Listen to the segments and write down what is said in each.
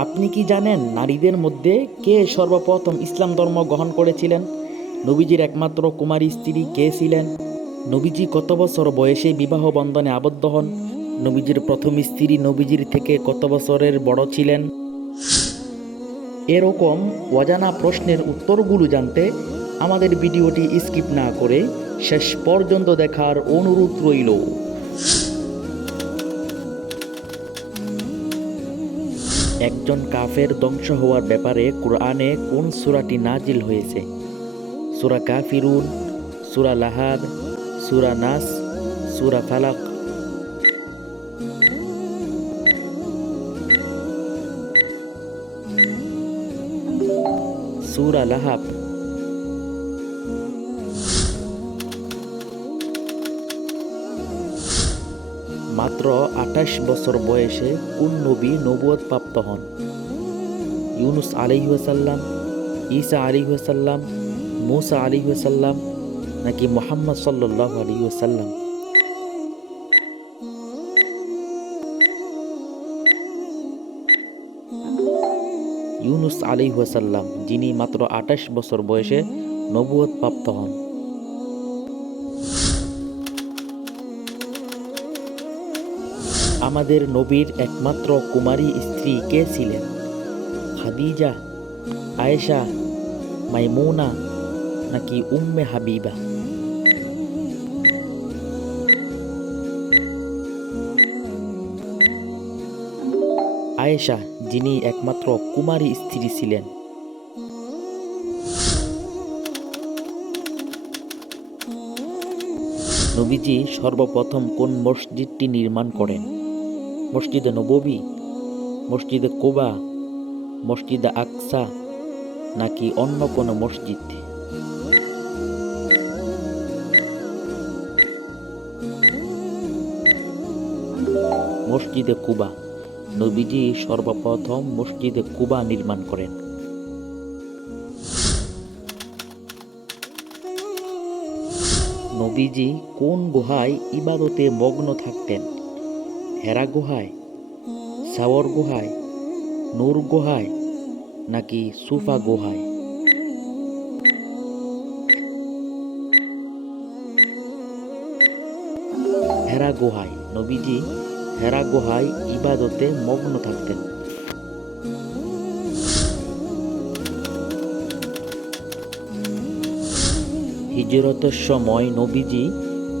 আপনি কি জানেন নারীদের মধ্যে কে সর্বপ্রথম ইসলাম ধর্ম গ্রহণ করেছিলেন? নবীজির একমাত্র কুমারী স্ত্রী কে ছিলেন? নবীজি কত বছর বয়সে বিবাহ বন্ধনে আবদ্ধ হন? নবীজির প্রথম স্ত্রী নবীজির থেকে কত বছরের বড় ছিলেন? এরকম অজানা প্রশ্নের উত্তরগুলো জানতে আমাদের ভিডিওটি স্কিপ না করে শেষ পর্যন্ত দেখার অনুরোধ রইল। একজন কাফের ধ্বংস হওয়ার ব্যাপারে কোরআনে কোন সূরাটি নাজিল হয়েছে? সূরা কাফিরুন, সূরা লাহাব, সূরা নাস, সূরা ফালাক। সূরা লাহাব। মাত্র 28 বছর বয়সে কোন নবী নবুয়ত প্রাপ্ত হন? ইউনুস আলাইহিসসালাম, ঈসা আলাইহিসসালাম, মূসা আলাইহিসসালাম নাকি মুহাম্মদ সাল্লাল্লাহু আলাইহি ওয়াসাল্লাম? ইউনুস আলাইহিসসালাম, যিনি মাত্র 28 বছর বয়সে নবুয়ত প্রাপ্ত হন। আমাদের নবীর একমাত্র কুমারী স্ত্রী কে ছিলেন? খাদিজা, আয়েশা, মাইমুনা নাকি উম্মে হাবিবা? আয়েশা, যিনি একমাত্র কুমারী স্ত্রী ছিলেন। নবীজি সর্বপ্রথম কোন মসজিদটি নির্মাণ করেন? মসজিদে নববী, মসজিদে কুবা, মসজিদে আকসা নাকি অন্য কোনো মসজিদ? মসজিদে কুবা। নবীজি সর্বপ্রথম মসজিদে কুবা নির্মাণ করেন। নবীজি কোন গুহায় ইবাদতে মগ্ন থাকতেন? হেরা গুহায়, সাওর গুহায়, নূর গুহায় নাকি সুফা গুহায়? হেরা গুহায়। নবীজি হেরা গুহায় ইবাদতে মগ্ন থাকতেন। হিজরতের সময় নবীজি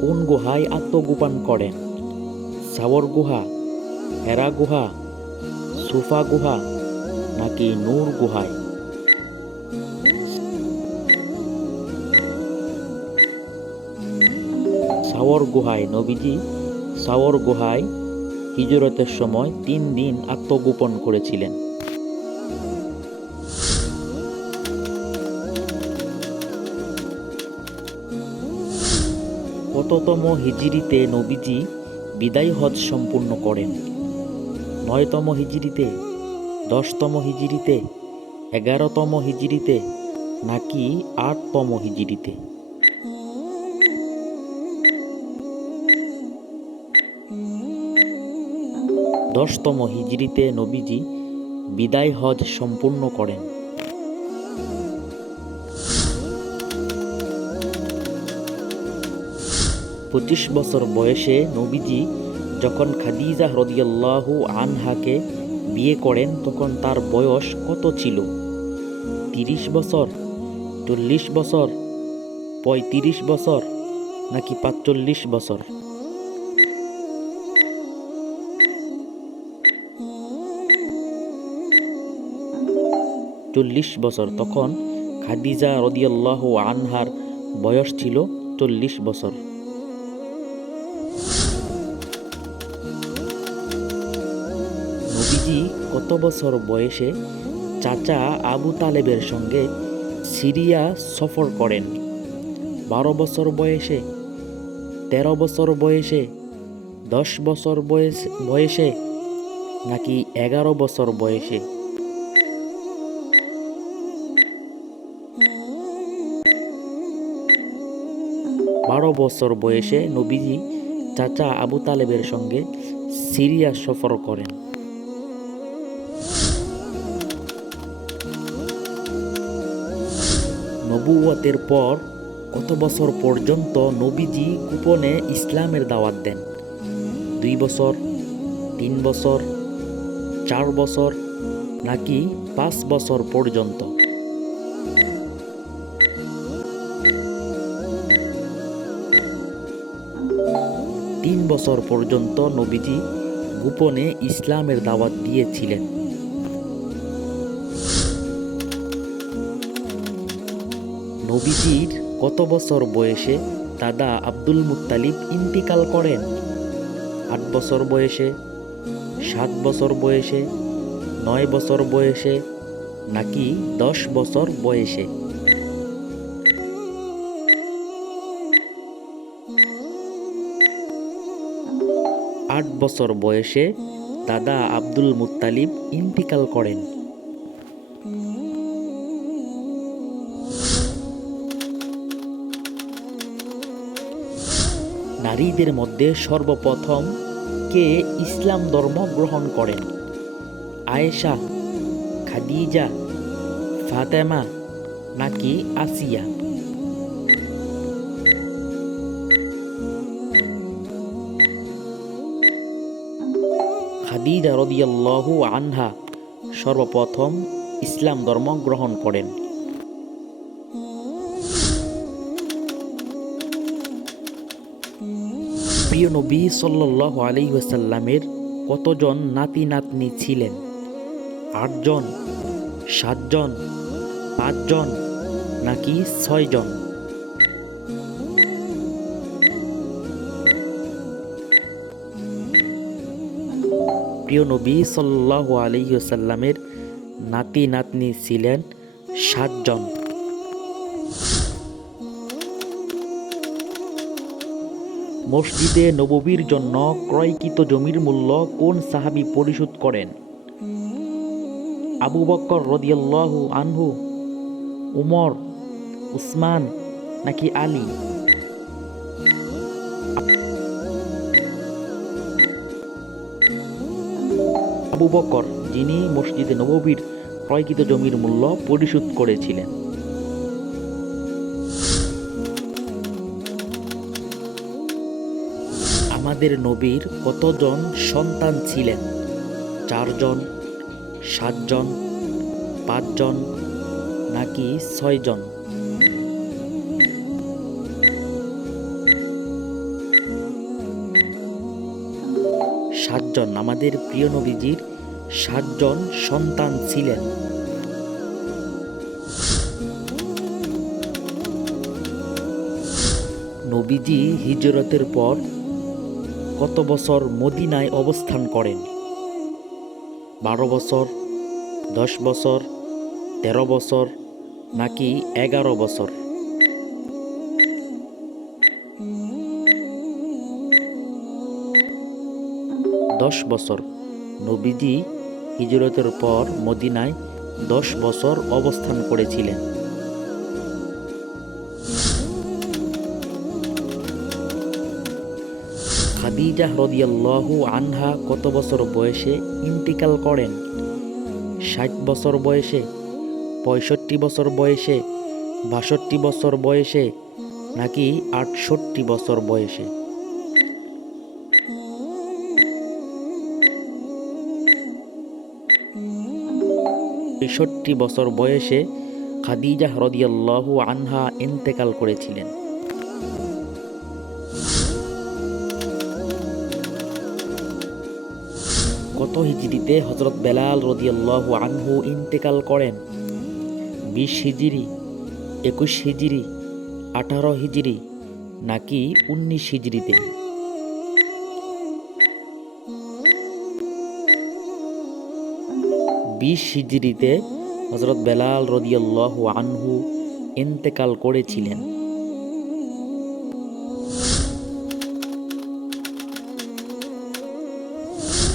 কোন গুহায় আত্মগোপন করেন? সাওর গুহা, হেরা গুহা, সুফা গুহা নাকি নূর গুহায়? সাওর গুহায়। নবীজি সাওর গুহায় হিজরতের সময় 3 দিন আত্মগোপন করেছিলেন। কততম হিজরিতে নবীজি বিদায় হজ সম্পূর্ণ করেন? 9তম হিজরিতে, 10তম হিজরিতে, 11তম হিজরিতে নাকি 8তম হিজরিতে? 10তম হিজরিতে নবীজি বিদায় হজ সম্পূর্ণ করেন। পঁচিশ বছর বয়সে নবীজি যখন খাদিজা রাদিয়াল্লাহু আনহাকে বিয়ে করেন তখন তার বয়স কত ছিল? 30 বছর, 40 বছর, 35 বছর নাকি 45 বছর? 40 বছর। তখন খাদিজা রাদিয়াল্লাহু আনহার বয়স ছিল 40 বছর। নবীজি কত বছর বয়সে চাচা আবু তালেবের সঙ্গে সিরিয়া সফর করেন? 12 বছর বয়সে, 13 বছর বয়সে, 10 বছর বয়সে নাকি 11 বছর বয়সে? 12 বছর বয়সে নবীজি চাচা আবু তালেবের সঙ্গে সিরিয়া সফর করেন। নবুয়তের পর কত বছর পর্যন্ত নবীজি গোপনে ইসলামের দাওয়াত দেন? 2 বছর, 3 বছর, 4 বছর নাকি 5 বছর পর্যন্ত? 3 বছর পর্যন্ত নবীজি গোপনে ইসলামের দাওয়াত দিয়েছিলেন। নবীজির কত বছর বয়সে দাদা আব্দুল মুত্তালিব ইন্তিকাল করেন? 8 বছর বয়সে, 7 বছর বয়সে, 9 বছর বয়সে নাকি 10 বছর বয়সে? 8 বছর বয়সে দাদা আব্দুল মুত্তালিব ইন্তিকাল করেন। নারীদের মধ্যে সর্বপ্রথম কে ইসলাম ধর্ম গ্রহণ করেন? আয়েশা, খাদিজা, ফাতেমা নাকি আসিয়া? খাদিজা রাদিয়াল্লাহু আনহা সর্বপ্রথম ইসলাম ধর্ম গ্রহণ করেন। প্রিয় নবী সাল্লাল্লাহু আলাইহি ওয়াসাল্লামের কতজন নাতি নাতনি ছিলেন? 8 জন, 7 জন, 5 জন নাকি 6 জন? প্রিয় নবী সাল্লাল্লাহু আলাইহি ওয়াসাল্লামের নাতি নাতনি ছিলেন 7 জন। মসজিদে নববীর জন্য ক্রয়কৃত জমির মূল্য কোন সাহাবী পরিশোধ করেন? আবু বকর রাদিয়াল্লাহু আনহু, উমর, উসমান নাকি আলী? আবু বকর, যিনি মসজিদে নববীর ক্রয়কৃত জমির মূল্য পরিশোধ করেছিলেন। আমাদের নবীর কতজন সন্তান ছিলেন? 4 জন, 7 জন, 5 জন নাকি 6 জন? 7 জন। আমাদের প্রিয় নবীজির 7 জন সন্তান ছিলেন। নবীজি হিজরতের পর কত বছর মদিনায় অবস্থান করেন? 12 বছর, 10 বছর, 13 বছর নাকি 11 বছর? 10 বছর। নবীজি হিজরতের পর মদিনায় 10 বছর অবস্থান করেছিলেন। খাদিজা রাদিয়াল্লাহু আনহা কত বছর বয়সে ইন্তিকাল করেন? 60 বছর বয়সে, 65 বছর বয়সে, 62 বছর বয়সে নাকি 68 বছর বয়সে? 65 বছর বয়সে খাদিজা রাদিয়াল্লাহু আনহা ইন্তেকাল করেছিলেন। কত হিজরিতে হযরত বেলাল রাদিয়াল্লাহু আনহু ইন্তেকাল করেন? 20 হিজরি, 21 হিজরি, 18 হিজরি নাকি 19 হিজরিতে? 20 হিজরিতে হযরত বেলাল রাদিয়াল্লাহু আনহু ইন্তেকাল করেছিলেন।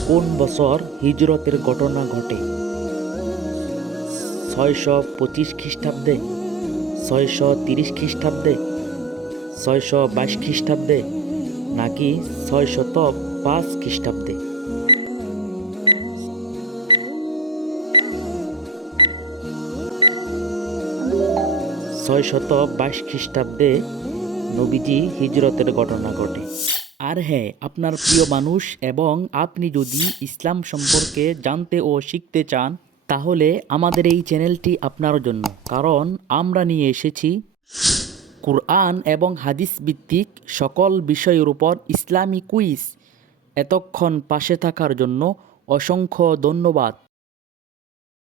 কোন বছর হিজরতের ঘটনা ঘটে? 625 খ্রিস্টাব্দে, 630 খ্রিস্টাব্দে, 622 খ্রিস্টাব্দে নাকি 605 খ্রিস্টাব্দে? 625 622 খ্রিস্টাব্দে নবীজি হিজরতের ঘটনা ঘটে। আর হ্যাঁ, আপনার প্রিয় মানুষ এবং আপনি যদি ইসলাম সম্পর্কে জানতে ও শিখতে চান, তাহলে আমাদের এই চ্যানেলটি আপনার জন্য, কারণ আমরা নিয়ে এসেছি কুরআন এবং হাদিস ভিত্তিক সকল বিষয়ের উপর ইসলামী কুইজ। এতক্ষণ পাশে থাকার জন্য অসংখ্য ধন্যবাদ।